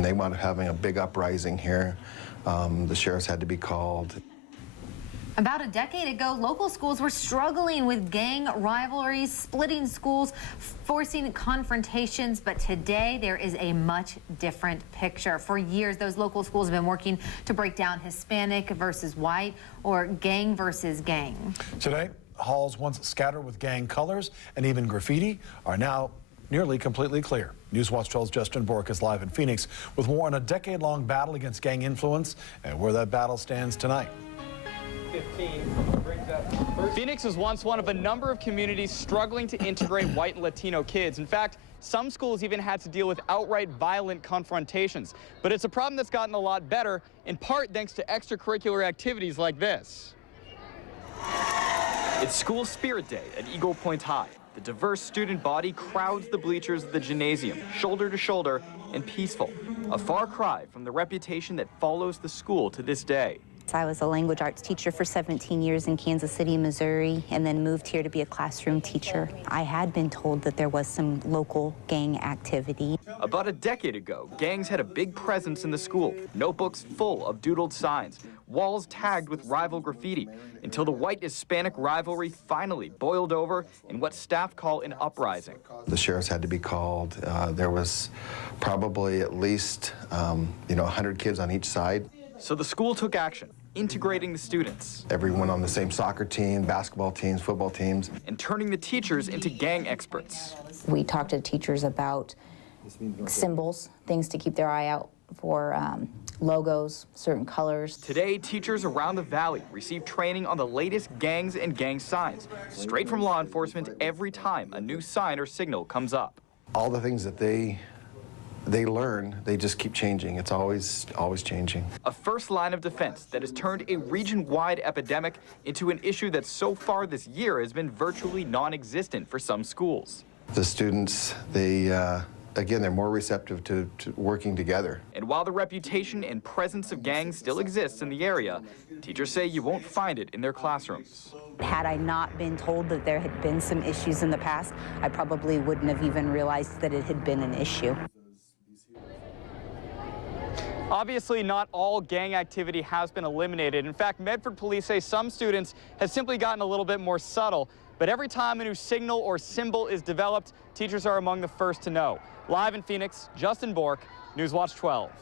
And they wound up having a big uprising here. The sheriffs had to be called. About a decade ago, local schools were struggling with gang rivalries, splitting schools, forcing confrontations. But today, there is a much different picture. For years, those local schools have been working to break down Hispanic versus white or gang versus gang. Today, halls once scattered with gang colors and even graffiti are now nearly completely clear. Newswatch 12's Justin Bork is live in Phoenix with more on a decade-long battle against gang influence and where that battle stands tonight. Phoenix was once one of a number of communities struggling to integrate white and Latino kids. In fact, some schools even had to deal with outright violent confrontations. But it's a problem that's gotten a lot better, in part thanks to extracurricular activities like this. It's School Spirit Day at Eagle Point High. The diverse student body crowds the bleachers of the gymnasium, shoulder to shoulder and peaceful. A far cry from the reputation that follows the school to this day. I was a language arts teacher for 17 years in Kansas City, Missouri, and then moved here to be a classroom teacher. I had been told that there was some local gang activity. About a decade ago, gangs had a big presence in the school. Notebooks full of doodled signs, walls tagged with rival graffiti, until the white-Hispanic rivalry finally boiled over in what staff call an uprising. The sheriffs had to be called. There was probably at least 100 kids on each side. So the school took action, integrating the students. Everyone on the same soccer team, basketball teams, football teams. And turning the teachers into gang experts. We talked to teachers about symbols, things to keep their eye out for, logos, certain colors. Today, teachers around the valley receive training on the latest gangs and gang signs, straight from law enforcement every time a new sign or signal comes up. All the things that they learn, they just keep changing. It's always changing. A first line of defense that has turned a region-wide epidemic into an issue that so far this year has been virtually non-existent for some schools. The students, again, they're more receptive to working together. And while the reputation and presence of gangs still exists in the area, teachers say you won't find it in their classrooms. Had I not been told that there had been some issues in the past, I probably wouldn't have even realized that it had been an issue. Obviously, not all gang activity has been eliminated. In fact, Medford police say some students have simply gotten a little bit more subtle. But every time a new signal or symbol is developed, teachers are among the first to know. Live in Phoenix, Justin Bork, Newswatch 12.